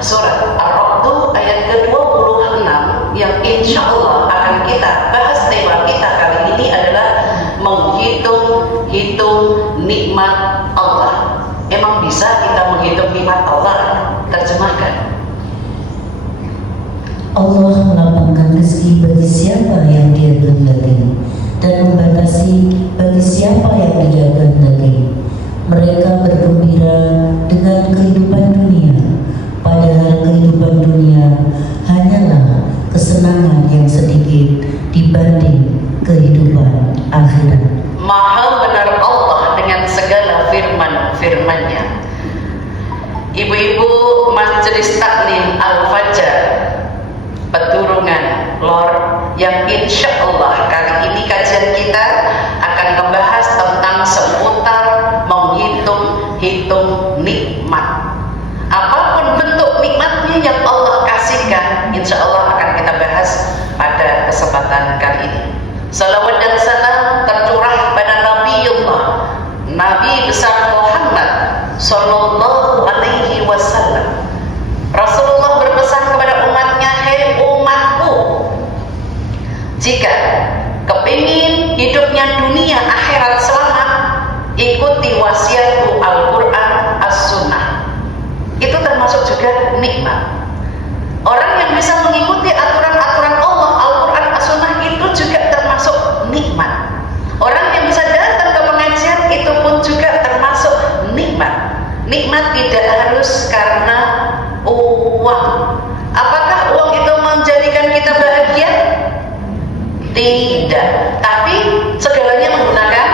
surat Ar-Ra'd ayat ke-26 yang insya Allah akan kita bahas. Tema kita kali ini adalah menghitung nikmat Allah. Emang bisa kita menghitung nikmat Allah? Terjemahkan. Allah melapangkan rezeki bagi siapa yang Dia kehendaki dan membatasi bagi siapa yang Dia kehendaki. Mereka bergembira dengan kehidupan dunia, padahal kehidupan dunia hanyalah kesenangan yang sedikit dibanding kehidupan akhirat. Maha benar Allah dengan segala firman-firman-Nya. Ibu-ibu Majelis Taklim Al-Fajar Peturungan Lor, yang insya Allah kali ini kajian kita akan membahas tentang seputar menghitung nikmat. Apapun bentuk nikmatnya yang Allah kasihkan, insya Allah akan kita bahas pada kesempatan kali ini. Salawat dan salam tercurah pada Nabi besar Muhammad Sallallahu Alaihi Wasallam. Rasulullah berpesan kepada umatnya, "Hei umatku, jika kepingin hidupnya dunia akhirat selamat, ikuti wasiatku Al-Quran As-Sunnah." Itu termasuk juga nikmat. Orang yang bisa mengikuti aturan-aturan Allah Al-Quran As-Sunnah itu juga termasuk nikmat. Orang yang bisa datang ke pengajian itu pun juga termasuk nikmat. Nikmat tidak harus karena uang. Apakah uang itu menjadikan kita bahagia? Tidak. Tapi segalanya menggunakan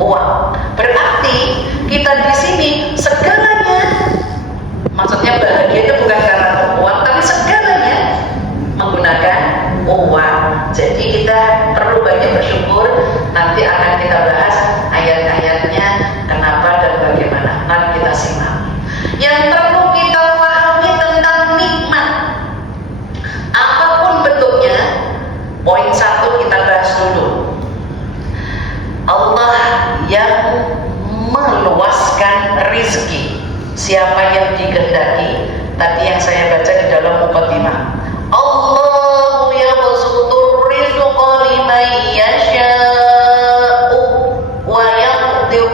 uang. Berarti kita di sini segalanya, maksudnya bahagia itu bukan karena uang, tapi segalanya menggunakan uang. Jadi kita perlu banyak bersyukur. Nanti akan kita bahas ayat-ayatnya, kenapa dan bagaimana. Mari kita simak. Yang perlu kita pahami tentang nikmat, apapun bentuknya. Poin 1 kita bahas dulu. Allah yang meluaskan rizki siapa yang dikehendaki. Tadi yang saya baca di dalam muqaddimah, Allahu yabsutur rizqa liman yasha'u wa yaqdir.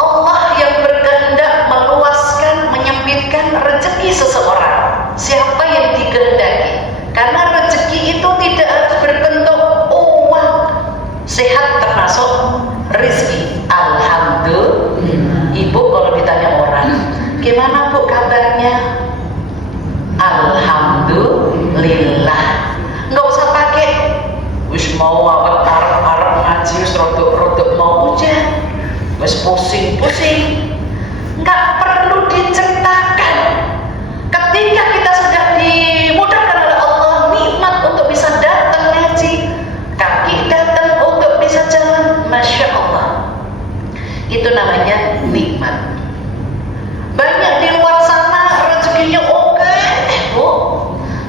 Allah yang berkehendak meluaskan, menyempitkan rezeki seseorang siapa yang dikehendaki. Karena rezeki itu tidak harus berbentuk uang. Sehat termasuk rezeki. Alhamdulillah. Ibu kalau ditanya orang, gimana bu kabarnya? Alhamdulillah. Nggak usah pakai wis mau awet arep ngaji wis rodok mau ujian, wis pusing-pusing. Nggak perlu diceritakan. Ketika kita sudah dimudahkan oleh Allah nikmat untuk bisa datang ngaji, kaki datang untuk bisa jalan, masya Allah, itu namanya nikmat. Banyak di luar sana rezekinya oke, bu,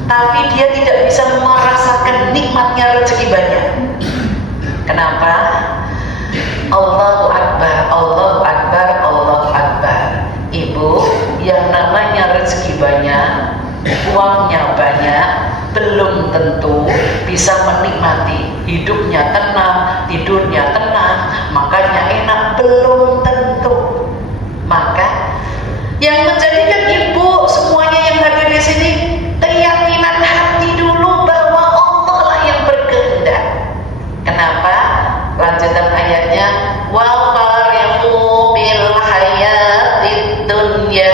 tapi dia tidak bisa merasakan nikmatnya rezeki banyak. Kenapa? Allahu Akbar, Allahu Akbar, Allahu Akbar. Ibu, yang namanya rezeki banyak, uangnya banyak, belum tentu bisa menikmati hidupnya tenang, tidurnya tenang, makannya enak, belum tentu. Maka yang menjadikan ibu semuanya yang hadir di sini keyakinan hati dulu bahwa Allah lah yang berkehendak. Kenapa? Lanjutan ayatnya, wa farihu bil hayatid dunya.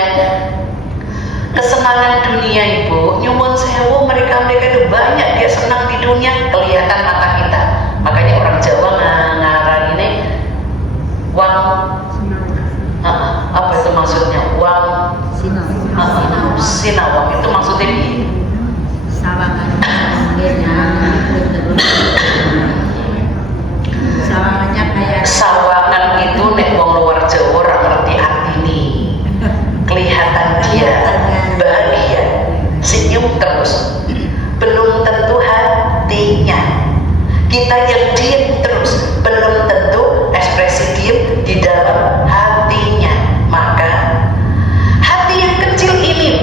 Kesenangan dunia ibu, nyuwun sewu, mereka itu banyak dia senang di dunia, kelihatan mata kita. Makanya orang Jawa ngarang ini uang, apa itu maksudnya? Uang sinawang itu maksudnya ini. Sawangan sawangannya kayak sawangan itu nek wong luar Jawa ora ngerti artine. Kelihatan dia bahagia, senyum terus, belum tentu hatinya. Kita yang diam terus, belum tentu ekspresi diam di dalam hatinya. Maka hati yang kecil ini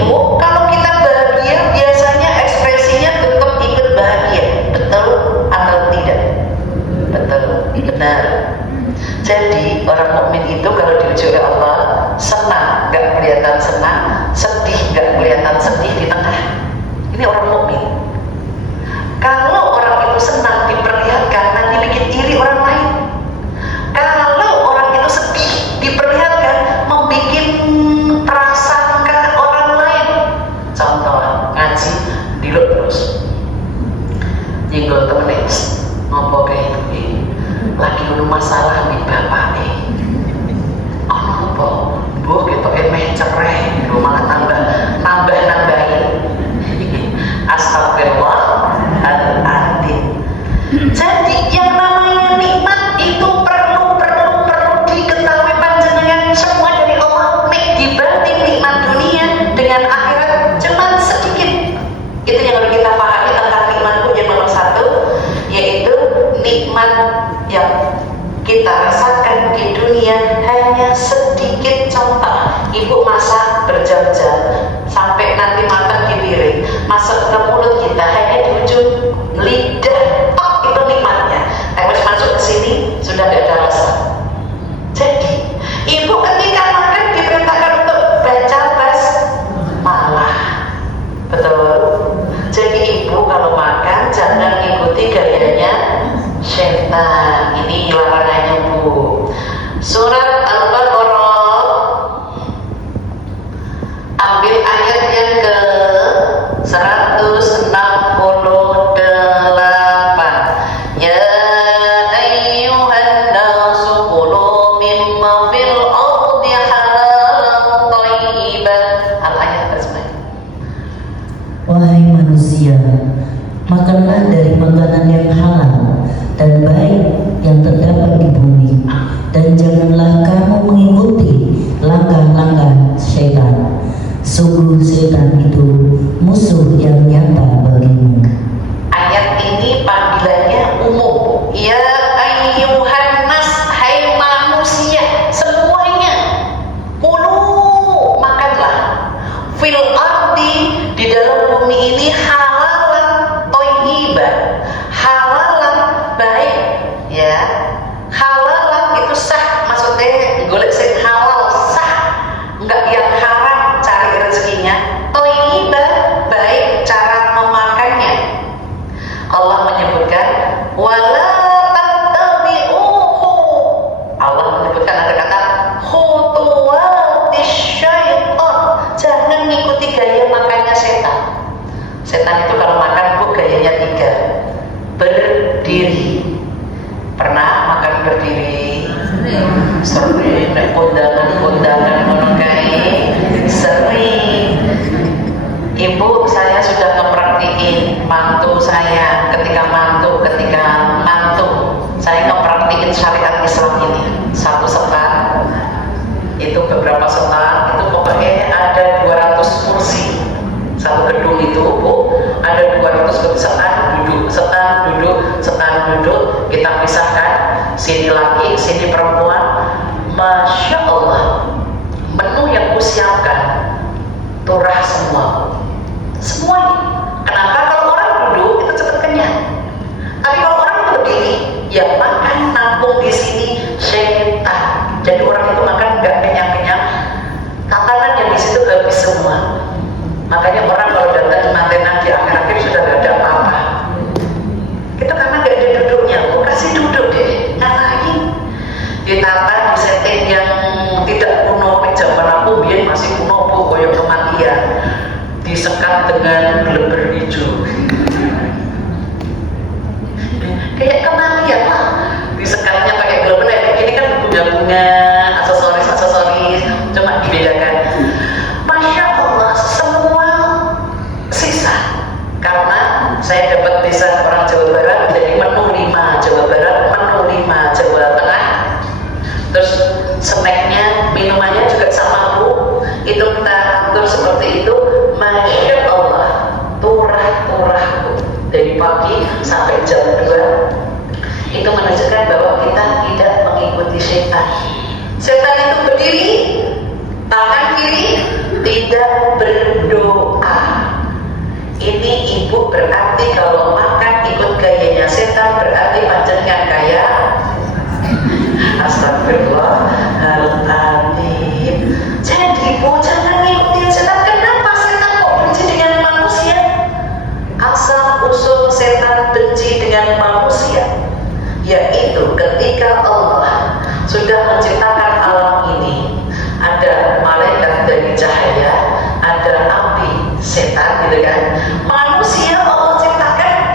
setan. Ini larangannya Bu. Surat Al-Baqarah, ambil ayat yang ke 168. Ya ayyuhan nasu kulu mimma fil ardi halalan thayyiban. Al-ayat tersebut. Wahai manusia, makanlah dari makanan yang halal dan baik yang terdapat di bumi, dan janganlah kamu mengikuti langkah-langkah syaitan. Sungguh syaitan itu musuh yang nyata bagimu. Ayat ini panggilannya umum. Ya ayyuhan nas, hai manusia semuanya. Kulu, makanlah. Fil ardi, di dalam bumi ini halalan thayyiban. Halalan baik, ya. Halalan itu sah, maksudnya golek sing halal sah, enggak yang haram cari rezekinya. Thayyiban baik cara memakannya. Allah menyebutkan wala tattabi'uhu. Allah menyebutkan ada kata khutuwatis syaitan. Jangan ngikuti gaya makannya setan. Setan itu kalau makan Bu gayanya 3. Berdiri. Pernah makan berdiri? Sering. Nek kondangan menunggai sering. Ibu saya sudah ngepraktikin mantu saya ketika mantu saya ngepraktikin syariat Islam ini. Satu setar itu beberapa setar itu pokoknya ada 200 kursi. Satu gedung itu Bu ada 200 kursi, setar duduk, kita pisahkan, sini laki, sini perempuan. Masya Allah, menu yang kusiapkan turah semua, semuanya. Kenapa? Kalau orang duduk itu cepat kenyang, tapi kalau orang berdiri, yang makan nampung di sini setan. Jadi orang itu makan nggak kenyang-kenyang, tatanan yang di situ habis semua. Makanya orang kalau datang di mantenan di akhir-akhir sudah nggak ada apa-apa. Itu karena nggak ada duduknya. Kasih duduk deh, nyalain. Ditata di setting yang tidak kuno. Zaman aku biar masih kuno Bu, koyo kematian. Disekat dengan geleber hijau. Kayak kematian lah. Disekatnya pakai geleber. Ini kan bunga-bunga, aksesoris, cuma dibedakan. Masya Allah, semua sisa. Karena saya dapat desa orang Jawa Barat, jadi menu 5 Jawa Barat, menu 5 Jawa Tengah. Terus snacknya, minumannya juga sama Bu. Itu kita atur seperti itu. Masya Allah, turah-turah Bu. Dari pagi sampai jam 2. Itu menunjukkan bahwa kita tidak mengikuti setan. Setan itu berdiri, tangan kiri tidak berdoa. Ini Ibu berarti kalau makan ikut gayanya setan, berarti panjenengan gaya astagfirullahaladzim. Jadi Bu, jangan ngikutin setan. Kenapa setan kok benci dengan manusia? Asal usul setan benci dengan manusia, yaitu ketika Allah sudah menciptakan alam ini, ada malaikat dari cahaya, ada api setan gitu kan. Manusia Allah ciptakan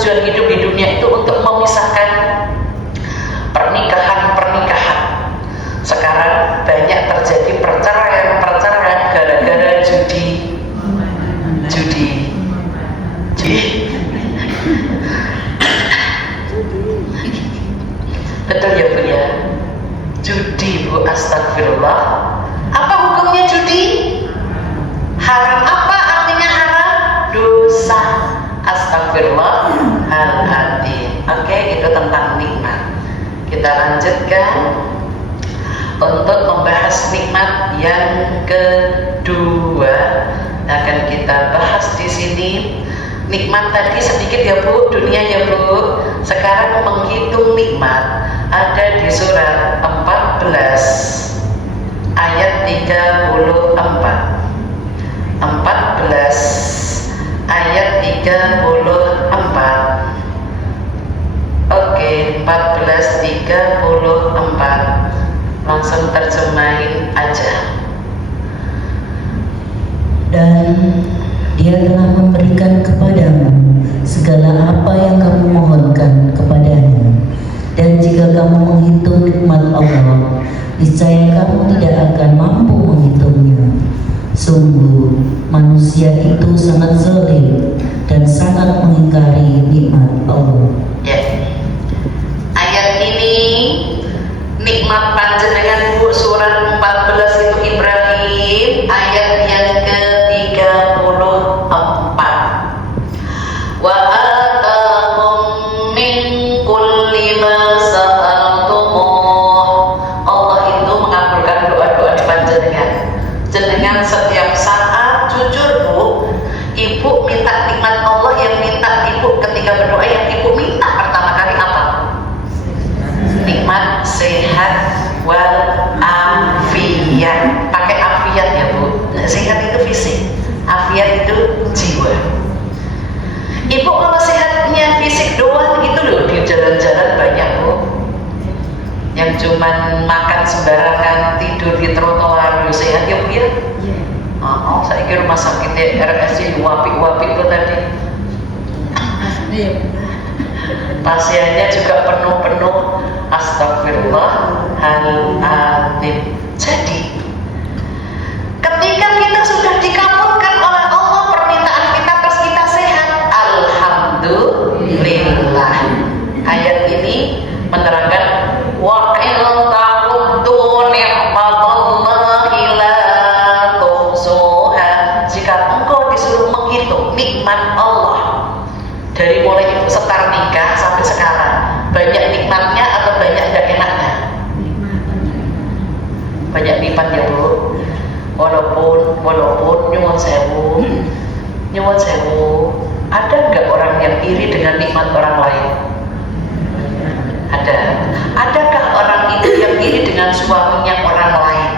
tujuan hidup di dunia itu untuk memisahkan pernikahan. Sekarang banyak terjadi perceraian gara-gara judi. Betul ya Bu ya? Judi Bu, astagfirullah. Apa hukumnya judi? Haram. Apa artinya haram? Dosa. Astagfirullahaladzim. Oke, itu tentang nikmat. Kita lanjutkan untuk membahas nikmat yang kedua. Akan kita bahas di sini. Nikmat tadi sedikit ya Bu, dunia ya Bu. Sekarang menghitung nikmat ada di surat 14 ayat 34. 14 ayat 34. Oke, 14:34. Langsung terjemahin aja. Dan Dia telah memberikan kepadamu segala apa yang kamu mohonkan kepadanya. Dan jika kamu menghitung nikmat Allah, niscaya kamu tidak akan mampu menghitungnya. Sungguh manusia itu sangat zalim dan sangat mengingkari nikmat Allah. Ya. Ayat ini nikmat panjenengan Bu, surat 14 itu Ibrahim, ayat yang ke-34. Wa atakum min kulli ma sa'altumuh. Allah itu mengabulkan doa-doa di panjenengan. Jenengan setiap saat, jujur Bu, Ibu minta nikmat Allah, yang minta Ibu ketika berdoa, yang Ibu minta pertama kali apa? Nikmat sehat wal afiat. Pakai afiat ya Bu. Sehat itu fisik, afiat itu jiwa. Ibu kalau sehatnya fisik doang itu loh, di jalan-jalan banyak Bu yang cuman makan sembarangan, tidur di trotoar. Sehat ya Bu ya? Oh, saya kira rumah sakit RSC wapi-wapi itu tadi. Pasiennya juga penuh-penuh. Astagfirullahaladzim. Jadi ketika kita sudah dikabulkan oleh Allah permintaan kita, terus kita sehat, alhamdulillah. Ayat ini menerangkan wa in ta'uddu ni'matallahi la tuhsuha. Jika engkau disuruh menghitung nikmat Allah dari mulai ibu setar nikah sampai sekarang, banyak nikmatnya atau banyak tidak enaknya? Banyak nikmat ya Bu. Walaupun nyuwun sewu, ada nggak orang yang iri dengan nikmat orang lain? Ada. Adakah orang itu yang iri dengan suaminya orang lain?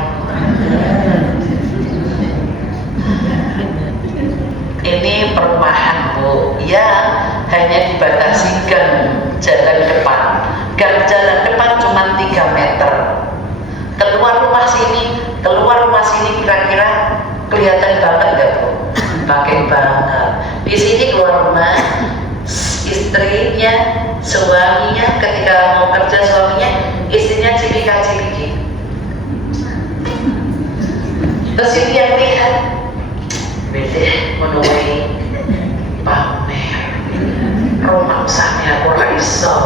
Ini perumahan Bu, yang hanya dibatasi gang jalan depan. Gang jalan depan cuma 3 meter. Keluar rumah sini kira-kira kelihatan banget nggak Bu? Pakai banget. Di sini keluar rumah, istrinya, suaminya, ketika mau kerja suaminya, istrinya cipika-cipiki. Terus ini yang lihat, bedeh menuai pamer, rumah usahanya kurang iso.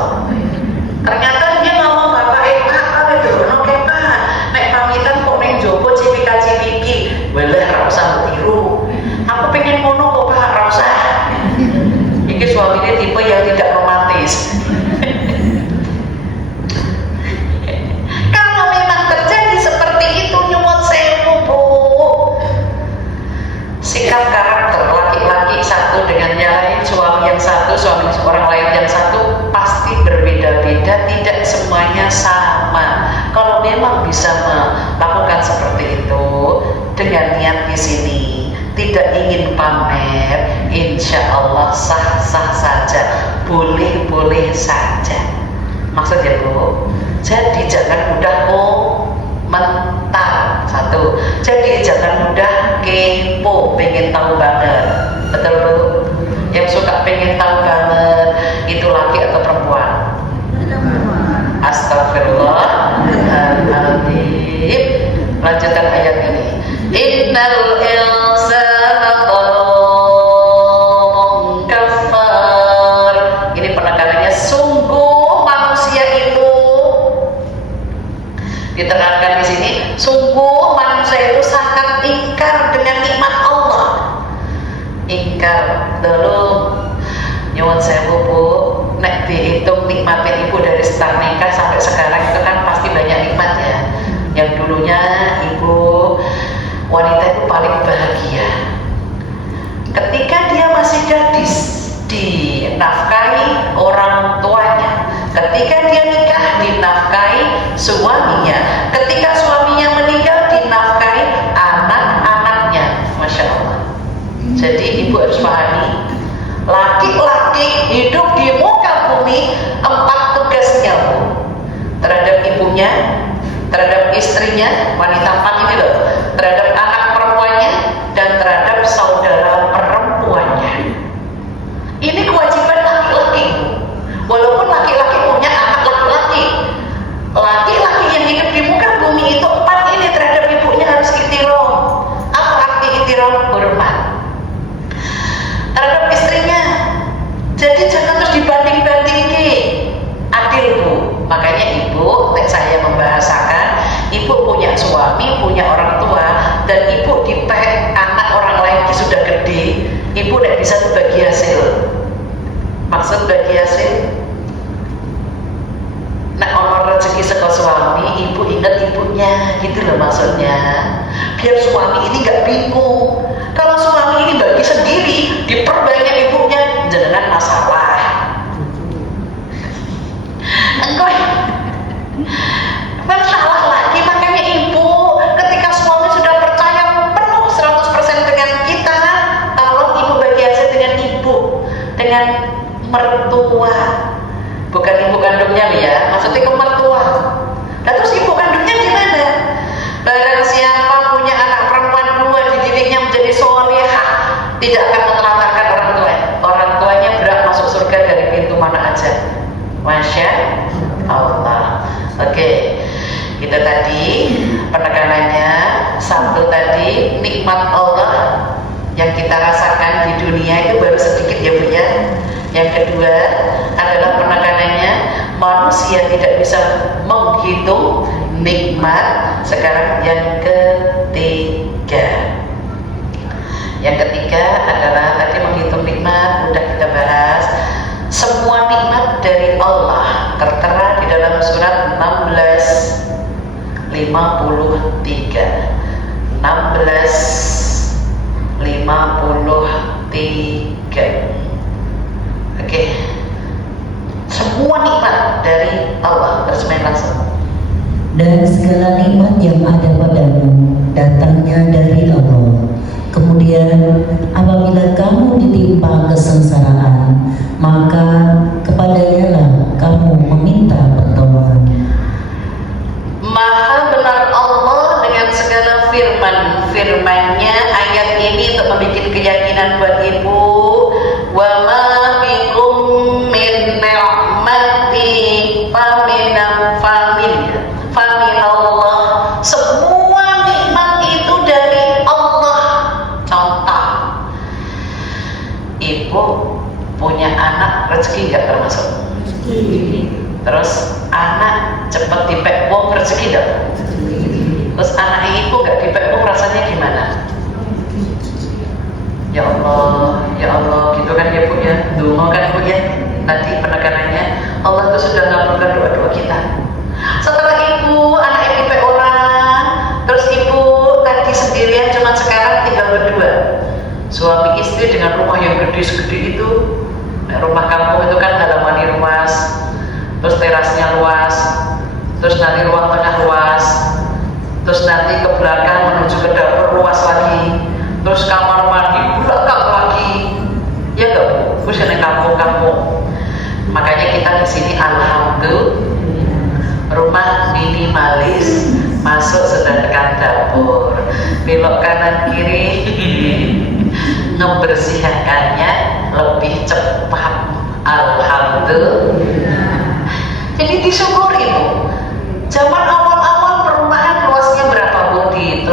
Ternyata dia ngomong bapak apa itu, noke pak, nek pamitan kok neng jopo cipika-cipiki, boleh rasa tiru. Aku pengen ngono kok pak, rasa. Ini suaminya tipe yang tidak romantis. Kalau memang terjadi seperti itu, nyuwun sewu Bu. Sikap karakter laki-laki satu dengan yang lain, suami yang satu, suami orang lain yang satu, pasti berbeda-beda, tidak semuanya sama. Kalau memang bisa melakukan seperti itu dengan niat di sini, tidak ingin pamer, insya Allah sah-sah saja, boleh-boleh saja. Maksudnya Bu, jadi jangan mudah komentar. Satu, jadi jangan mudah kepo, pengen tahu banget. Betul Bu? Yang suka pengen tahu banget, meninggal. Lalu nyuwun sewu Bu, nek dihitung nikmatnya Ibu dari start nikah sampai sekarang itu kan pasti banyak nikmat ya. Yang dulunya Ibu wanita itu paling bahagia ketika dia masih gadis, dinafkahi orang tuanya. Ketika dia nikah, dinafkahi suaminya. Ketika suaminya meninggal, dinafkahi anak-anaknya. Masya Allah. Jadi Ibu harus pahami, laki-laki hidup di muka bumi 4 tugasnya Bu. Terhadap ibunya, terhadap istrinya, wanita 4 ini loh, terhadap anak perempuannya, dan terhadap saudara perempuannya. Ini kewajiban laki-laki. Walaupun laki-laki punya anak laki-laki, laki-laki yang hidup di muka bumi itu 4 ini terhadap ibunya harus ihtiram. Apa arti ihtiram? Hormat. Terhadap istrinya, jadi jangan terus dibanding-bandingin. Adil Bu. Makanya Ibu, saya membahasakan, Ibu punya suami, punya orang tua, dan Ibu dipek anak orang lain sudah gede, Ibu tidak bisa bagi hasil. Maksud bagi hasil, nah ono rezeki saka suami, Ibu ingat ibunya, gitu loh maksudnya. Biar suami ini nggak bingung. Kalau suami ini bagi sendiri, diperbanyak ibunya, jangan masalah. Engkau masalah lagi. Makanya Ibu ketika suami sudah percaya penuh 100% dengan kita, tolong Ibu bagi hasil dengan Ibu, dengan mertua, bukan ibu kandungnya ya, maksudnya ke mertua. Nah terus ibu kandungnya gimana? Barang siapa punya anak perempuan 2, dididiknya menjadi solehah, tidak akan menelantarkan orang tuanya berhak masuk surga dari pintu mana aja. Masya Allah. Oke, kita tadi penekanannya satu tadi, nikmat Allah yang kita rasakan di dunia itu baru sedikit ya Bu ya. Yang kedua adalah penekanannya manusia tidak bisa menghitung nikmat. Sekarang yang ketiga adalah tadi menghitung nikmat, udah kita bahas. Semua nikmat dari Allah tertera di dalam surat 16:53. Oke. Semua nikmat dari Allah, bersemain langsung. Dan segala nikmat yang ada padamu datangnya dari Allah. Kemudian apabila kamu ditimpa kesengsaraan, maka kepadanya lah kamu meminta pertolongan. Maha benar Allah dengan segala firman-firmannya. Ayat ini untuk membuat keyakinan buat Ibu. Wa ma bikum min ni'mati famin Allah. Semua nikmat itu dari Allah. Contoh, Ibu punya anak, rezeki nggak termasuk? Terus anak cepat dipek wong, rezeki nggak? Terus anak Ibu nggak dipek wong, rasanya gimana? Ya Allah, gitu kan ya Bu ya, dungo kan Bu ya. Tadi penekanannya Allah itu sudah ngabulkan doa-doa kita. Setelah Ibu, anak Ibu dipek orang, terus Ibu tadi sendirian, cuma sekarang tinggal berdua, suami istri dengan rumah yang gede segede itu. Nah, rumah kampung itu kan halaman luas, terus terasnya luas, terus nanti ruang tengah luas, terus nanti ke belakang menuju ke dapur luas lagi, terus kamar mandi belakang lagi, ya enggak Bu? Khususnya kampung-kampung. Makanya kita di sini alhamdulillah rumah minimalis, masuk sudah dekat dapur, belok kanan kiri ngebersihkannya lebih cepat, alhamdulillah. Jadi disyukuri Bu. Zaman awal-awal perumahan luasnya berapa Bu di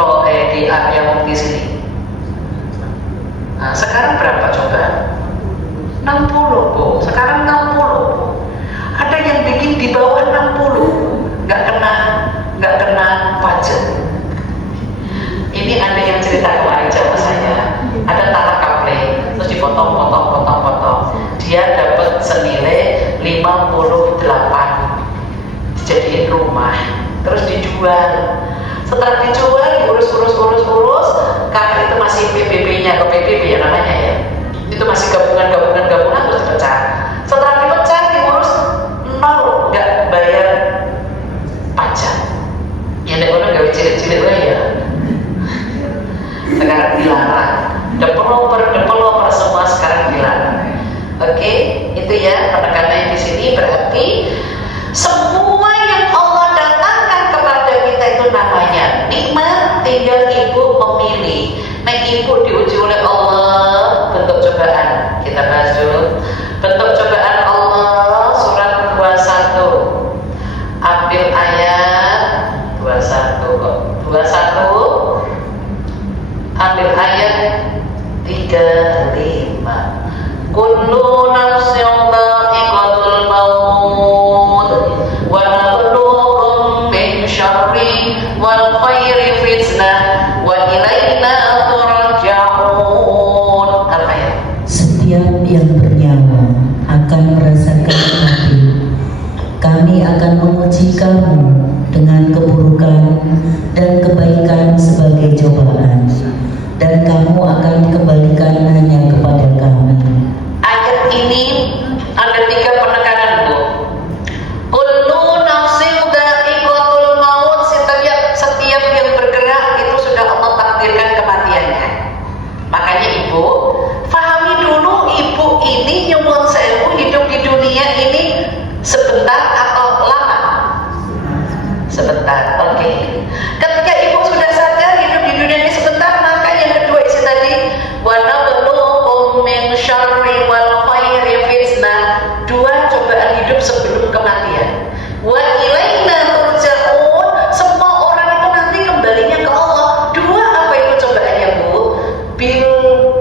area di sini? Nah, sekarang berapa coba? 60 Bu. Sekarang 60 Bu. Ada yang bikin di bawah 60, nggak kena pajak. Ini ada yang cerita kemarin sama saya. Ada tanah kaple, terus dijadiin rumah, terus dijual. Setelah dijual, urus, karena itu masih PBB-nya, ke PBB ya namanya ya, itu masih gabungan terus dipecah. Setelah dipecah, diurus nol, nggak bayar pajak. Ya nek ono gawe cilik-cilik wae ya. Sekarang dilarang. Developer semua sekarang dilarang. Oke, itu ya penekanan di sini berarti semua yang Allah datangkan kepada kita itu namanya nikmat, tinggal ibu memilih. Nek ibu diuji oleh Allah, bentuk cobaan. Kita bahas dulu. Bentuk cobaan Allah surat 21. Ambil ayat 21 kok. 21. Ambil ayat 35. Kullu nafsin dha'iqatul maut wa nabluukum min syarri wal khairi fitnah wa ilaina turja'un. Al-ayat. Setiap yang bernyawa akan merasakan mati. Kami akan menguji kamu dengan keburukan dan kebaikan sebagai cobaan, dan kamu akan dikembalikan hanya kepada kami. Ayat ini ada 3 penekanan, Bu. Kullu nafsin dha'iqatul maut, setiap yang bergerak itu sudah Allah takdirkan kematiannya. Makanya Ibu, pahami dulu Ibu ini nyuwun sewu hidup di dunia ini sebentar atau lama? Sebentar, oke. Ketika Ibu sudah sadar hidup di dunia ini sebentar, maka yang kedua isi tadi wa nabluukum min syarri wal khairi fitnah, 2 cobaan hidup sebelum kematian. Wa ilaina turja'un, semua orang itu nanti kembalinya ke Allah. 2 apa itu cobaannya, Bu?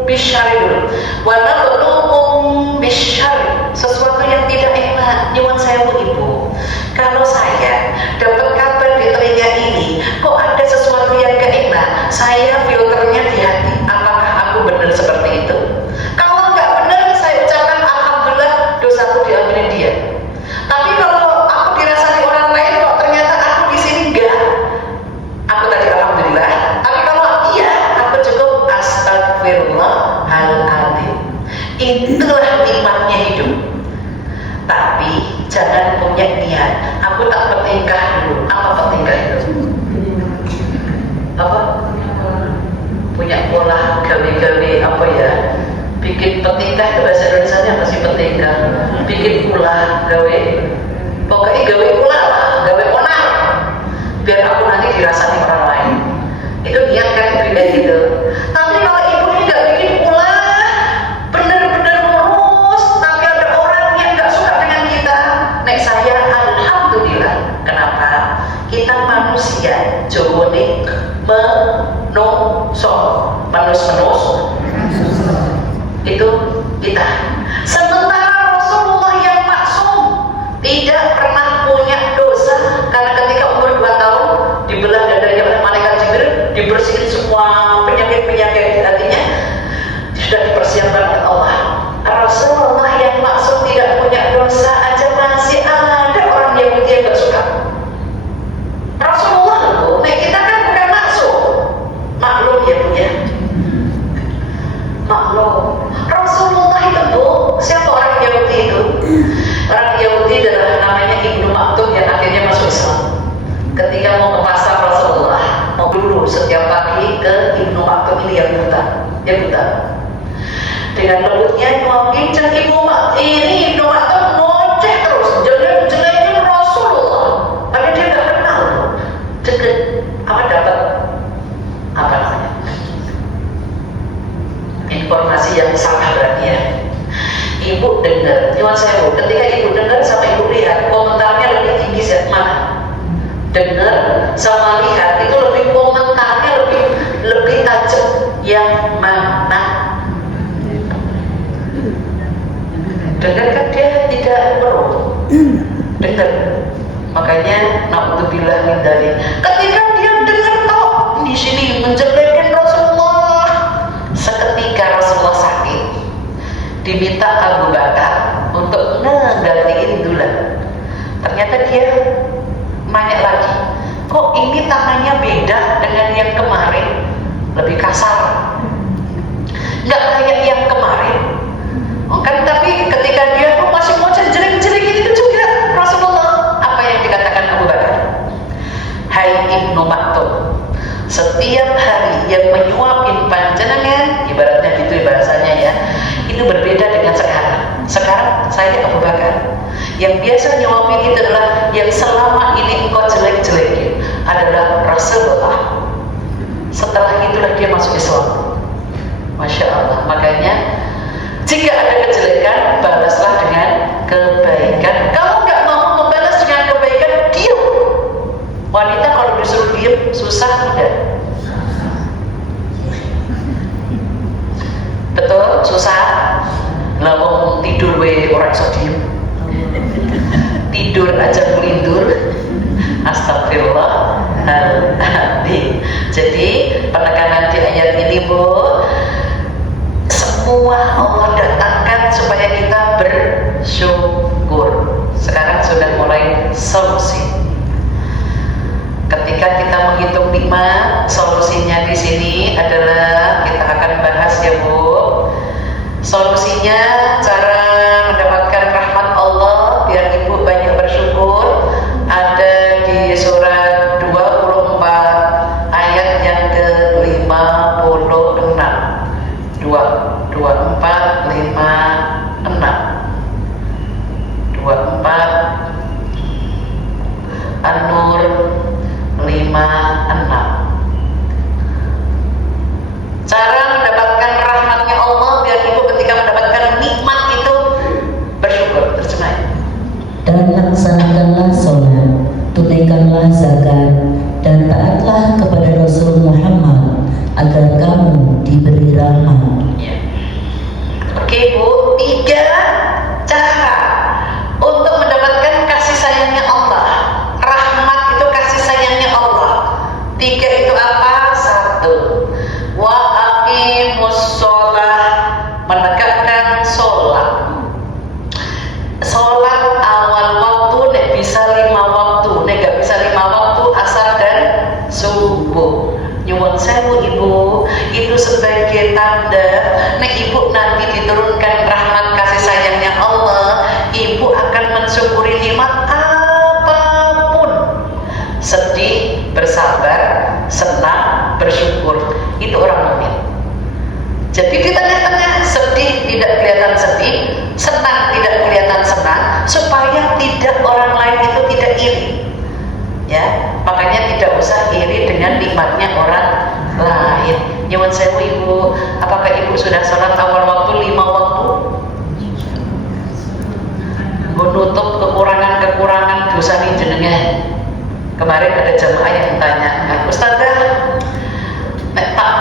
Bisyari dulu. Wa nabluukum bisyari, sesuatu yang tidak enak. Nyuwun sewu Ibu, kalau saya dapat kabar di telinga ini kok ada sesuatu yang gak enak, saya filternya di hati, apakah aku benar seperti itu? Kalau nggak benar, saya ucapkan alhamdulillah, dosaku diampuni dia. Tapi kalau aku dirasani orang lain kok ternyata aku di sini enggak, aku tadi alhamdulillah. Tapi kalau iya, aku cukup astagfirullahaladzim. Itulah nikmatnya hidup. Tapi jangan punya niat, aku tak bertingkah dulu. Apa bertingkah itu? Apa? Punya pola gawe-gawe apa ya? Bikin petingkah itu bahasa Indonesia apa sih petingkah? Bikin ulah gawe. Pokoknya gawe ulah lah, gawe onar. Biar aku nanti dirasani orang lain. Itu niat kan beda gitu. Tapi kalau ibu ini nggak bikin ulah, bener-bener lurus, tapi ada orang yang nggak suka dengan kita. Nek saya alhamdulillah. Kenapa? Kita manusia, jawone menus itu kita. Sementara Rasulullah yang maksum tidak pernah punya dosa, karena ketika umur 2 tahun dibelah dadanya oleh malaikat Jibril, dibersihin semua penyakit hatinya, sudah dipersiapkan oleh Allah. Rasulullah yang maksum tidak punya dosa aja masih ada orang Yahudi yang gak suka. Rasulullah loh, kita kan bukan maksum. Maklum ya Bu ya. Maklum. Rasulullah itu Bu, siapa orang Yahudi itu? Orang Yahudi adalah namanya Ibnu Maktum yang akhirnya masuk Islam. Ketika mau ke pasar Rasulullah, mau dulu setiap pagi ke Ibnu Maktum ini yang buta. Dia buta. Dengan lembutnya mau bincang Ibnu Maktum ngoceh terus, jelek-jelekin Rasulullah. Padahal dia nggak kenal. Deket apa dapat apa namanya? Informasi yang salah berarti ya. Ibu dengar, nyuwun sewu, ketika ibu dengar sama ibu lihat, komentarnya lebih tinggi mana? Dengar sama lihat itu lebih komentarnya lebih tajam yang mana? Dengar kan dia tidak perlu dengar. Makanya naudzubillah min dzalik. Ketika dia dengar toh di sini menjelekin Rasulullah, seketika Rasulullah sakit, diminta Abu Bakar untuk ngegantiin dulan. Abu Bakar. Yang biasa nyuapin itu adalah yang selama ini engkau jelek-jelekin adalah Rasulullah. Setelah itulah dia masuk Islam. Masya Allah. Makanya jika ada kejelekan, balaslah dengan kebaikan. Kalau nggak mau membalas dengan kebaikan, diam. Wanita kalau disuruh diam susah enggak? Betul, susah. Lawang tidur we orang iso diem. Tidur aja melindur. Astagfirullahaladzim. Jadi penekanan di ayat ini, Bu, semua Allah datangkan supaya kita bersyukur. Sekarang sudah mulai solusi. Ketika kita menghitung nikmat, solusinya di sini adalah kita akan bahas ya, Bu. Solusinya cara mendapatkan rahmat Allah biar Ibu banyak bersyukur ada di surat 24 ayat yang ke-56. 24 An-Nur 56. Cara mendapatkan rahmatnya Allah biar Ibu ketika mendapatkan nikmat itu bersyukur. Terjemahnya. Dan laksanakanlah sholat, tunaikanlah zakat, dan taatlah kepada Rasul Muhammad agar kamu diberi rahmat. Ya. Oke, Bu, 3 cara untuk mendapatkan kasih sayangnya Allah. Rahmat itu kasih sayangnya Allah. 3 itu apa? 1. Wa aqimus sholah, menegakkan sholat. Sholat awal waktu, nek bisa 5 waktu, nek gak bisa 5 waktu, asar dan subuh. Nyuwun sewu Ibu, itu sebagai tanda nek Ibu nanti diturunkan rahmat kasih sayangnya Allah, Ibu akan mensyukuri nikmat apapun. Sedih, bersabar, senang, bersyukur. Itu orang mukmin. Jadi di tengah-tengah sedih tidak kelihatan sedih, senang tidak kelihatan senang, supaya tidak orang lain itu tidak iri. Ya, makanya tidak usah iri dengan nikmatnya orang lain. Nyuwun sewu Ibu, apakah Ibu sudah sholat awal waktu 5 waktu? Menutup kekurangan dosa nih jenengan. Kemarin ada jamaah yang tanya, Ustazah, nek tak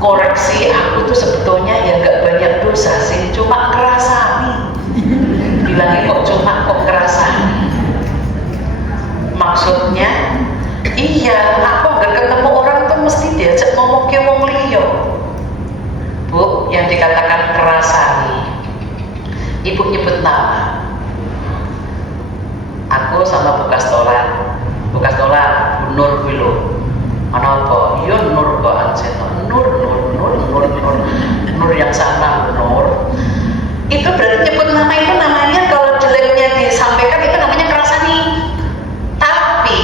koreksi aku tuh sebetulnya ya gak banyak dosa sih, cuma ngerasani. Bilangnya kok ngerasani. Maksudnya, iya, aku agar ketemu orang tuh mesti diajak ngomong ke wong liya. Bu, yang dikatakan kerasani, Ibu nyebut nama. Aku sama Bukas Tolan, Nur Wilo. Mana apa? Yo Nur kok anjeno. Nur yang sana, Nur. Itu berarti nyebut nama itu namanya kalau jeleknya disampaikan itu namanya kerasani. Tapi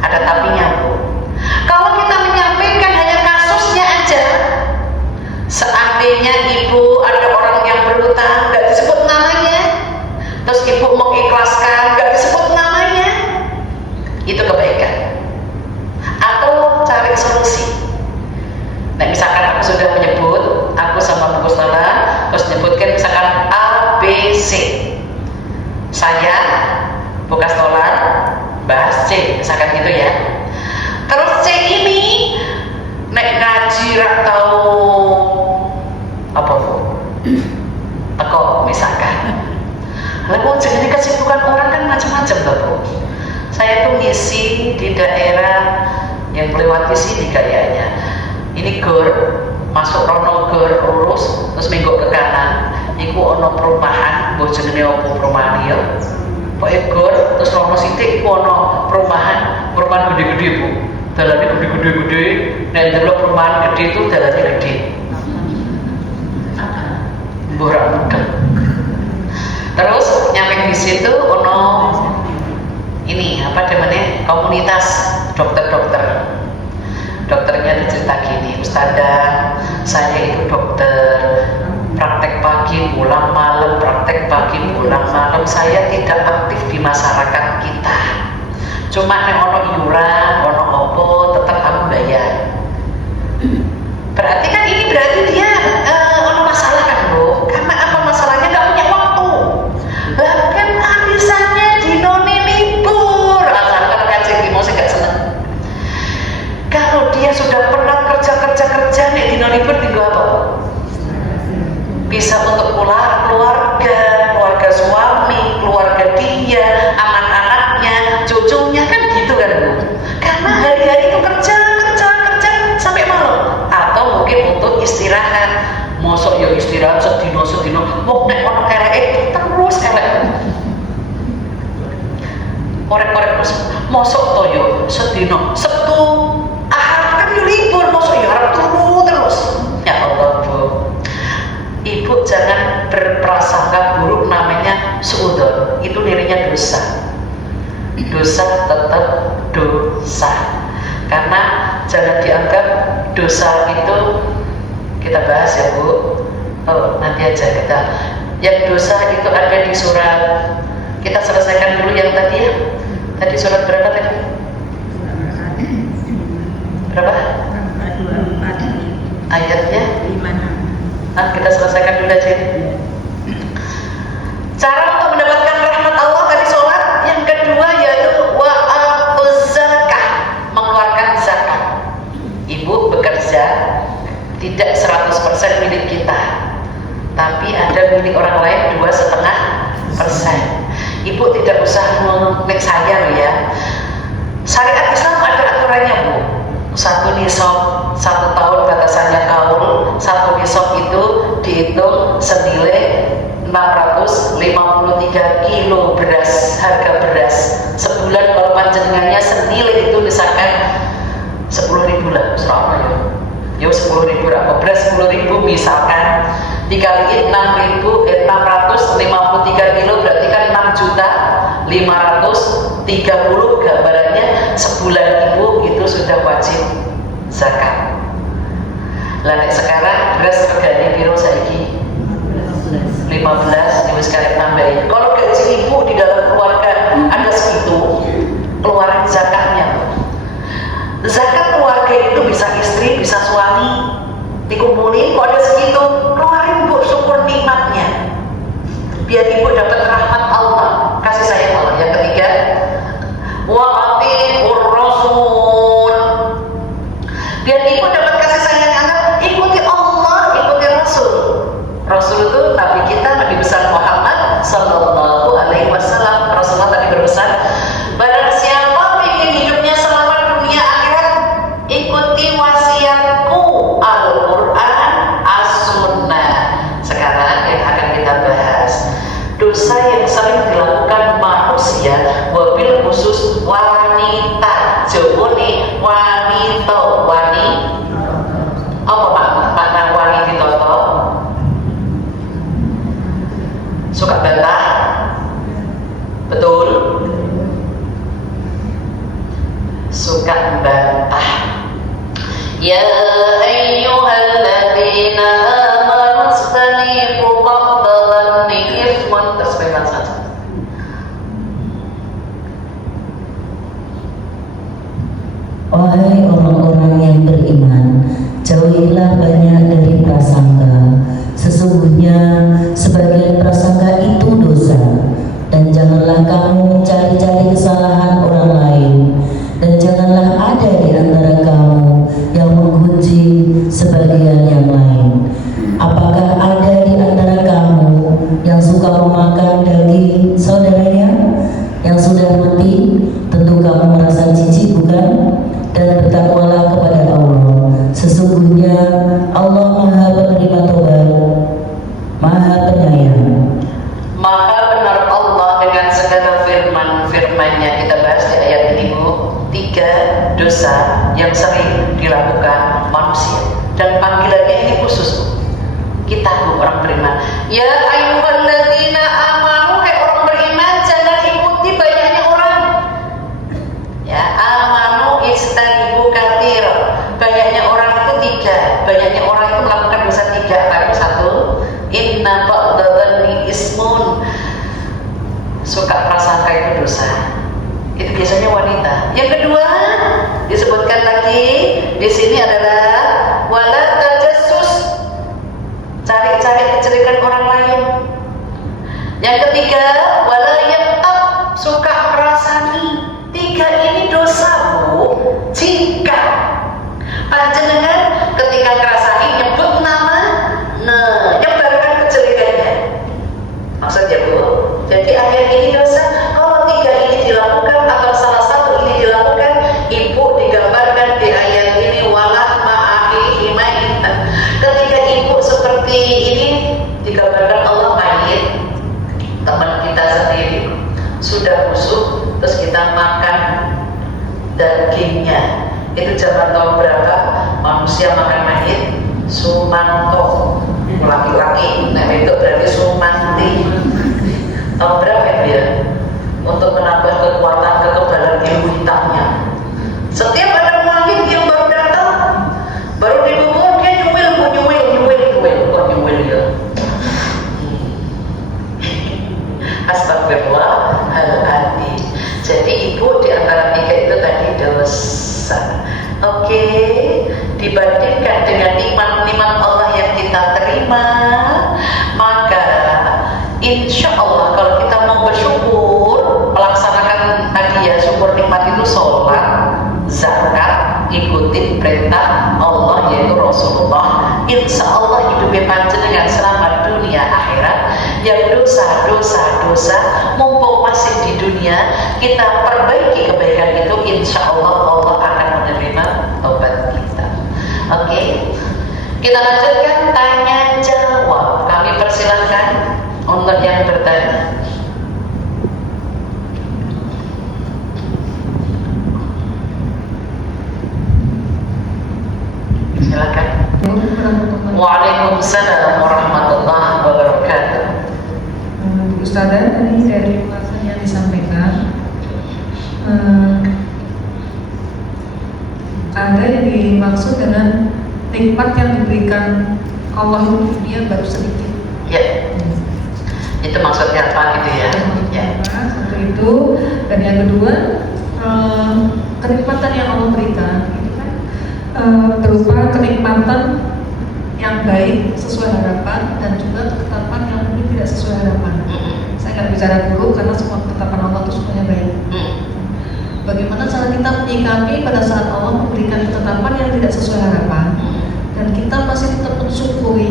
ada tapinya, Bu. Kalau kita menyampaikan hanya kasusnya aja, seandainya Ibu ada orang yang berhutang nggak disebut namanya, terus Ibu mengikhlaskan nggak disebut namanya, itu kebaikan. Atau cari solusi. Nah, misalkan aku sudah menyebut, aku sama Bu Gustola, terus menyebutkan misalkan A, B, C. Saya, Bu Gustola, bahas C, misalkan gitu ya. Terus C ini nek ngaji rak tahu apa Bu? Teko misalkan. Lalu jadi kesibukan orang kan macam-macam loh Bu. Saya tuh ngisi di daerah yang melewati sini kayaknya. Ini gor, masuk rono gor lurus, terus minggu ke kanan. Iku ono perumahan, mbok jenenge opo perumahan ya? Pokoke gor, terus rono sithik iku ono perumahan gede-gede Bu. Dalane gede-gede, nek delok perumahan gede itu dalane gede. Mbok ora mudeng. Terus nyampe di situ ono ini apa namanya komunitas dokter-dokter. Dokternya cerita gini, Ustazah, saya itu dokter, praktek pagi pulang malam, praktek pagi pulang malam, saya tidak aktif di masyarakat kita. Cuma nek ono iuran, ono opo, tetap aku bayar. Berarti kan ini berarti dia ono masalah kan Bu? Karena apa masalahnya? Gak punya waktu. Lah kan arisannya dinone libur. Asalkan kancing di saya gak seneng. Kalau dia sudah pernah kerja nih dino libur tinggal apa? Bisa untuk keluarga suami, keluarga dia, anak-anaknya, cucunya kan gitu kan Bu. Karena hari-hari itu kerja sampai malam. Atau mungkin untuk istirahat. Mosok ya istirahat sedino, mau nek ono kerek terus elek. Korek-korek terus mosok toyo sedino, Sabtu, Ahad kan yo libur, mosok ya harap turu terus. Ya Allah Bu. Ibu jangan berprasangka buruk, namanya suudzon. Itu dirinya dosa. Dosa tetap dosa. Karena jangan dianggap dosa itu, kita bahas ya Bu. Oh, nanti aja kita. Yang dosa itu ada di surat. Kita selesaikan dulu yang tadi ya. Tadi surat berapa tadi? Berapa? Ayatnya? Nah, kita selesaikan dulu aja. Cara untuk mendapatkan rahmat Allah tadi sholat. Yang kedua yaitu wa'atuz zakah, mengeluarkan zakat. Ibu bekerja tidak 100% milik kita, tapi ada milik orang lain 2,5%. Ibu tidak usah mengklik saya loh ya. Syariat Islam ada aturannya Bu. 1 nisab 1 tahun batasannya kaul. 1 nisab itu dihitung senilai 653 kilo beras, harga beras. Sebulan kalau panjenengannya senilai itu misalkan 10.000 lah, selama ya. Yo 10.000 apa beras 10.000 misalkan dikaliin 653 kilo berarti kan 6.530.000 gambarannya sebulan Ibu itu sudah wajib zakat. Lah nek sekarang beras regane piro saiki? 15 wis karep nambahin. Kalau gaji Ibu di dalam keluarga ada segitu, keluarin zakatnya. Zakat keluarga itu bisa istri, bisa suami, dikumpulin, kok ada segitu, keluarin Bu, syukur nikmatnya. Biar Ibu dapat rahmat Allah, kasih sayang Allah. Yang ketiga, wa atiur rasul. Biar Ibu dapat kasih sayang Allah, ikuti Allah, ikuti Rasul. Rasul itu Nabi kita, Nabi besar Muhammad Sallallahu Alaihi Wasallam. Rasulullah tadi berpesan, barang siapa ingin hidupnya selamat dunia akhirat, ikuti wasiatku Al-Quran, As-Sunnah. Sekarang yang akan kita bahas dosa yang sering dilakukan manusia, wabil khusus wanita. Jawone wanita, apa makna wanita? Suka bantah? Betul? Suka bantah. Ya ayyuhalladzina amanu istanibu ba'da isman tasbihan saja. Wahai orang-orang yang beriman, jauhilah banyak dari prasangka. Sesungguhnya sebagian prasangka itu dosa. Dan janganlah kamu mencari-cari kesalahan orang lain. Dan janganlah ada di antara kamu yang menggunjing sebagian yang lain. Apakah ada di antara kamu yang suka memakan daging saudaranya yang sudah mati? Tentu kamu merasa jijik, bukan? Dan bertakwalah kepada Allah. Sesungguhnya Allah Maha Penerima Taubat, Maha Penyayang. Maha benar Allah dengan segala firman-firmannya. Kita bahas di ayat ini Bu, 3 dosa yang sering dilakukan manusia. Dan panggilannya ini khusus kita Bu, orang beriman. Ya ayyuhalladzina amanu, hai orang beriman, jangan ikuti banyaknya orang. Ya amanu istanibu katsir. Banyaknya orang itu 3. Banyaknya orang itu melakukan dosa 3. Tapi 1, suka prasangka itu dosa. Itu biasanya wanita. Yang kedua disebutkan lagi di sini adalah wala tajassus, cari-cari kejelekan orang lain. Yang ketiga wala yaqtab, suka merasani. 3 ini dosa, Bu. Jika panjenengan ketika ngerasani nyebut nama, nyebarkan kejelekannya. Maksudnya, Bu, jadi ayat ini dosa. Kalau 3 ini dilakukan atau salah satu ini dilakukan, ibu digambarkan di ayat ini walah ma'ahi maitan. Ketika ibu seperti ini digambarkan Allah mayit, teman kita sendiri sudah busuk, terus kita makan dagingnya. Itu zaman tahun berapa manusia makan mayit? Sumanto, laki-laki. Nah itu berarti Sumanti. Tahun berapa itu ya? Untuk menambah kekuatan kekebalan ilmu hitamnya. Setiap ada mayit yang baru datang, baru dikubur, dia nyuwil kok nyuwil ya. Astagfirullahaladzim. Jadi ibu di antara 3 itu tadi dosa. Oke, dibandingkan dengan nikmat-nikmat Allah yang kita terima, maka insya Allah kalau kita mau bersyukur, melaksanakan hadiah syukur nikmat itu sholat, zakat, ikutin perintah Allah yaitu Rasulullah. Insya Allah hidupnya panjenengan selamat dunia akhirat. Yang dosa mumpung masih di dunia, kita perbaiki kebaikan itu, insya Allah Allah akan menerima taubat kita. Oke, kita lanjutkan tanya jawab. Kami persilahkan untuk yang bertanya. Silakan. Waalaikumsalam warahmatullahi wabarakatuh. Ustazah, tadi dari ulasan yang disampaikan ada yang dimaksud dengan nikmat yang diberikan Allah di dunia baru sedikit. Ya, itu maksudnya apa gitu ya? Ya. Satu itu, dan yang kedua kenikmatan yang Allah berikan itu kan berupa kenikmatan yang baik sesuai harapan dan juga ketetapan yang mungkin tidak sesuai harapan. Saya nggak bicara dulu karena semua ketetapan Allah itu semuanya baik. Bagaimana cara kita menyikapi pada saat Allah memberikan ketetapan yang tidak sesuai harapan dan kita masih tetap mensyukuri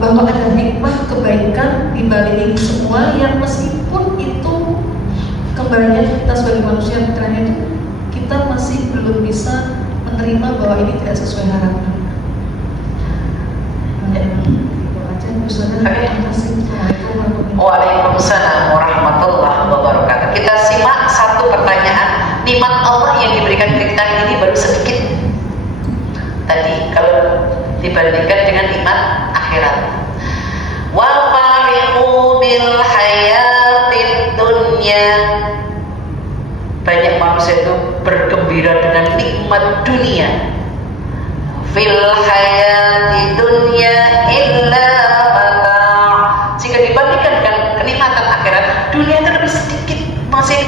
bahwa ada hikmah kebaikan di balik ini semua, yang meskipun itu kebaikan kita sebagai manusia fitrahnya itu kita masih belum bisa menerima bahwa ini tidak sesuai harapan. Waalaikumsalam warahmatullahi wabarakatuh. Kita simak satu pertanyaan. Nikmat Allah yang diberikan kita ini baru sedikit. Tadi kalau dibandingkan dengan nikmat akhirat. Wa farihu bil hayatid dunya. Banyak manusia itu bergembira dengan nikmat dunia. Fil hayati dunya illa mata'. Jika dibandingkan dengan kenikmatan akhirat, dunia itu lebih sedikit, masih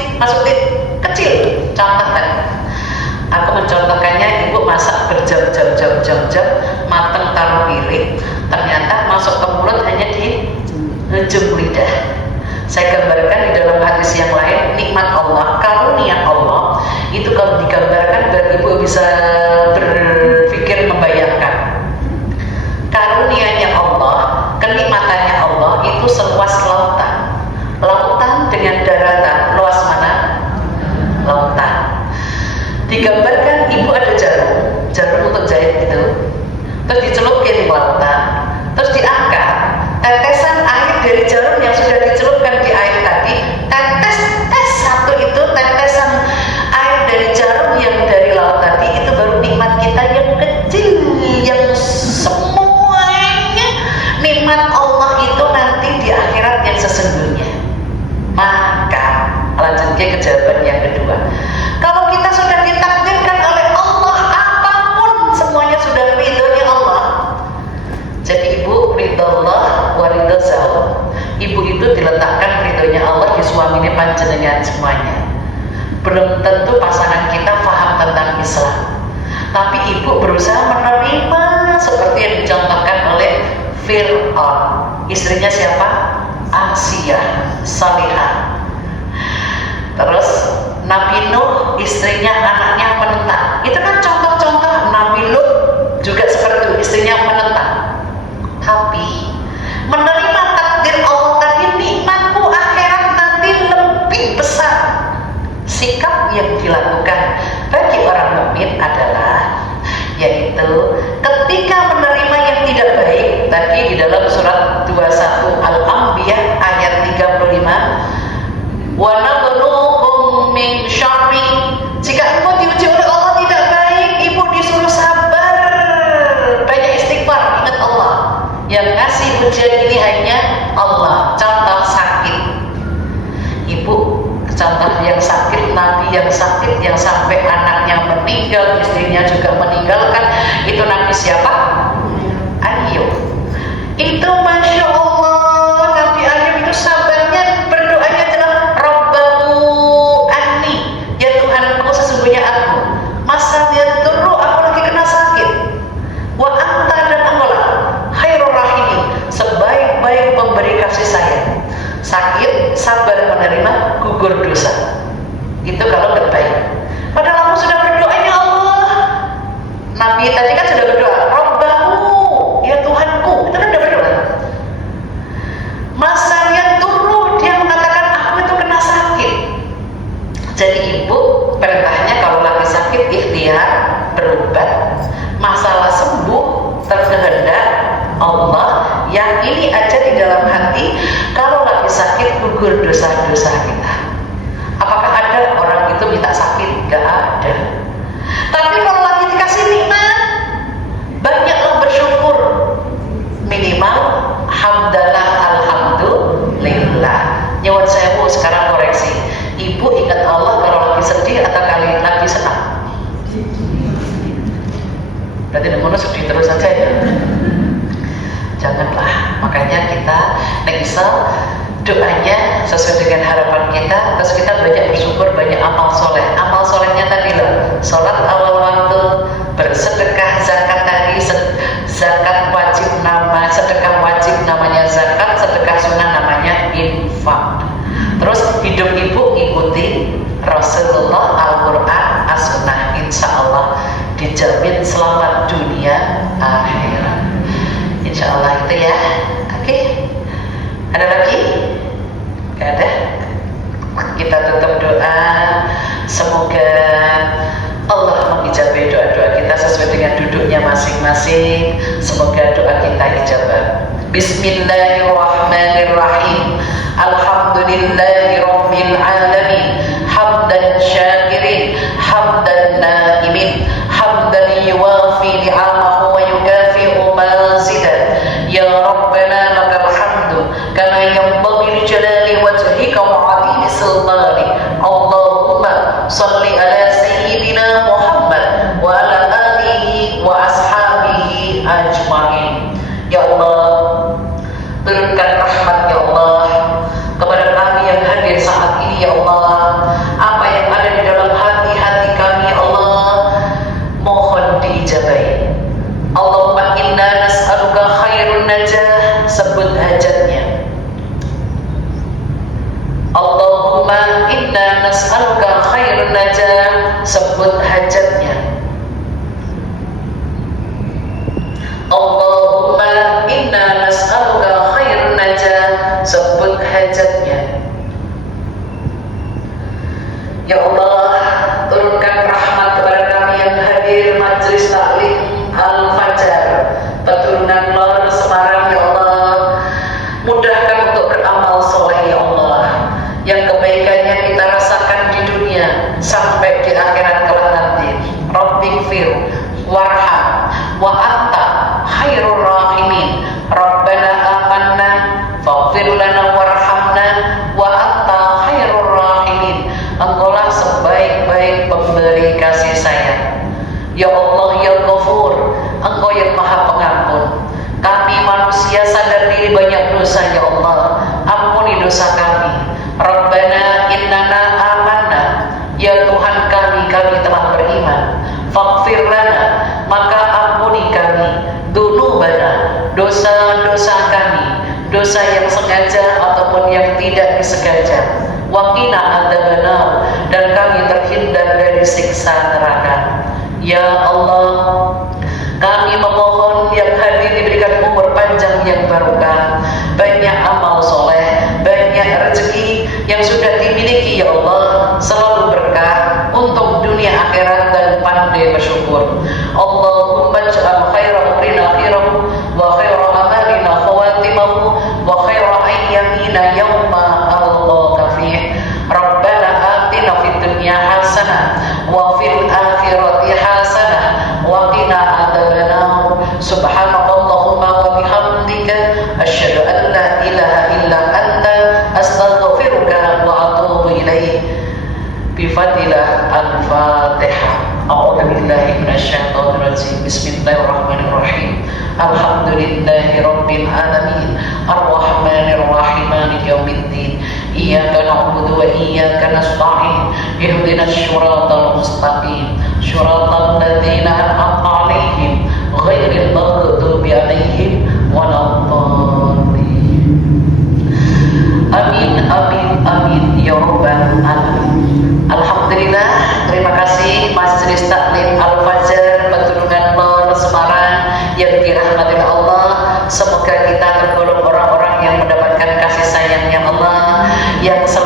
kecil. Contoh tadi, aku mencontohkannya, ibu masak berjam-jam, matang taruh piring, ternyata masuk ke mulut hanya di ujung lidah. Saya gambarkan di dalam hadis yang lain, nikmat Allah, karunia Allah itu kalau digambarkan biar ibu bisa berpikir membayangkan. Karunianya Allah, kenikmatannya Allah itu seluas lautan. Lautan dengan daratan, luas mana? Lautan. Digambarkan ibu ada jarum untuk jahit itu, terus dicelupin di lautan, terus diangkat. Tetesan air dari jarum yang sudah dicelupkan di air tadi, tetes satu itu, tetesan air dari jarum yang dari laut tadi, itu baru nikmat kita yang kecil, yang semuanya nikmat Allah itu nanti di akhirat yang sesungguhnya. Maka lanjutnya ke jawaban yang kedua, kalau kita sudah ditakdirkan oleh Allah apapun semuanya sudah ridhonya Allah. Jadi ibu diletakkan ridhonya Allah di suaminya panjenengan semuanya. Belum tentu pasangan kita paham tentang Islam, tapi ibu berusaha menerima seperti yang dicontohkan oleh Fir'aun. Istrinya siapa? Asiyah, salihah. Terus Nabi Nuh, istrinya, anaknya menentang. Itu kan contoh-contoh. Nabi Lut juga seperti itu, istrinya menentang. Tapi menerima takdir Allah tadi, nikmatku akhirat nanti lebih besar. Sikap yang dilakukan bagi orang mukmin adalah yaitu ketika menerima yang tidak baik, tadi di dalam surat 21 Al-Anbiya ayat 35, wa nabluukum min syarri, jika engkau diuji oleh Allah tidak baik, ibu disuruh sabar, banyak istighfar, ingat Allah. Yang ngasih ujian ini hanya Allah. Contoh sakit, ibu, contoh yang sakit, Nabi yang sakit, yang sampai anaknya meninggal, istrinya juga meninggalkan, itu Nabi siapa? Ayub. Itu Masya Allah, Nabi Ayub itu sabarnya, berdoanya adalah Rabbahu anni, ya Tuhanku sesungguhnya aku masa dia turu, aku lagi kena sakit, wa anta, dan engkaulah khairur rahimin, sebaik-baik pemberi kasih sayang. Sakit, sabar menerima, gugur dosa. Itu kalau terbaik. Padahal aku sudah berdoa, ya Allah. Nabi tadi kan sudah berdoa, Rabbahu, ya Tuhanku. Itu kan sudah berdoa. Masa dia turun, dia mengatakan aku itu kena sakit. Jadi ibu perintahnya kalau lagi sakit ikhtiar berobat, masalah sembuh terkehendak Allah. Yakini aja di dalam hati, kalau lagi sakit gugur dosa-dosa kita. Apakah ada orang itu minta sakit? Gak ada. Tapi kalau lagi dikasih nikmat, banyaklah bersyukur. Minimal hamdalah, alhamdulillah. Nyawat saya bu, sekarang koreksi. Ibu ingat Allah kalau lagi sedih atau kali lagi senang? Berarti demono sedih terus saja ya. Janganlah. Makanya kita misal doanya sesuai dengan harapan kita, terus kita banyak bersyukur, banyak amal soleh. Amal solehnya tadi loh, sholat awal waktu, bersedekah, zakat tadi, zakat wajib sedekah wajib namanya zakat, sedekah sunnah namanya infak. Terus hidup ibu ikuti Rasulullah, Al-Quran, As-Sunnah, insya Allah dijamin selamat dunia akhirat. Insya Allah itu ya. Oke. Ada lagi? Gak ada? Kita tutup doa. Semoga Allah mengijabahi doa-doa kita sesuai dengan duduknya masing-masing. Semoga doa kita ijabah. Bismillahirrahmanirrahim. Alhamdulillahirabbil alamin. Hamdan syakirin, hamdan naimin, hamdan yuwafi ni'amahu wa yukafi'u mazidah. Ya Rabbana lakal hamdu kama yanbaghi li jalali wajhika wa 'azimi sultanik. Allahumma shalli ala sayyidina Muhammad wa ala alihi wa ashabihi ajmain. Ya Allah, turunkan rahmat ya Allah kepada kami yang hadir saat ini ya Allah. Apa yang ada di dalam hati-hati kami ya Allah, mohon diijabahi. Allahumma inna nas'aluka khairun najah, sebut hajatnya. Allahumma inna nas'aluka khairun najah, sebut hajatnya. Allahumma inna nas'aluka khairun najah, sebut hajatnya. Ya Allah, turunkan rahmat kepada kami yang hadir majelis taklim Al-Fajar Peturunan Lor Semarang ya Allah. Mudahkan untuk beramal soleh ya Allah, yang kebaikannya kita rasakan di dunia sampai di akhirat kelak nanti. kami. Rabbana innana amanna, ya Tuhan kami telah beriman. Faghfir lana, maka ampuni kami. Dunubana, dosa-dosa kami, dosa yang sengaja ataupun yang tidak disengaja. Waqina adzabannar, dan kami terhindar dari siksa neraka. Ya Allah, kami memohon yang hadir diberikan umur panjang yang barokah, banyak amal soleh, banyak rezeki yang sudah dimiliki ya Allah, selalu berkah untuk dunia akhirat dan pandai bersyukur. Allahumma ij'al khaira umrina akhirahu wa khaira amalina khawatimahu wa khaira ayyamina yawma alqaka fih. Rabbana atina fid dunya hasanah wa fil akhirati hasanah wa qina adzabannar. Subhanakallahumma wa bihamdika asyhadu an la ilaha illa anta astaghfiruka wa atubu ilaik. Bifadilah al-Fatihah. A'udzu billahi minasyaitonir rajim. Bismillahirrahmanirrahim. Alhamdulillahi rabbil alamin. Arrahmanir rahim. Maliki yaumiddin. Iyyaka na'budu wa iyyaka nasta'in. Ihdinas siratal mustaqim. Siratal ladzina an'amta 'alaihim ghairil maghdubi 'alaihim waladdallin. Amin amin amin ya rabbal alamin. Alhamdulillah, terima kasih Majelis Taklim Al-Fajar Petunjungan Lor Semarang yang dirahmati Allah. Semoga kita tergolong orang-orang yang mendapatkan kasih sayangnya Allah, yang selalu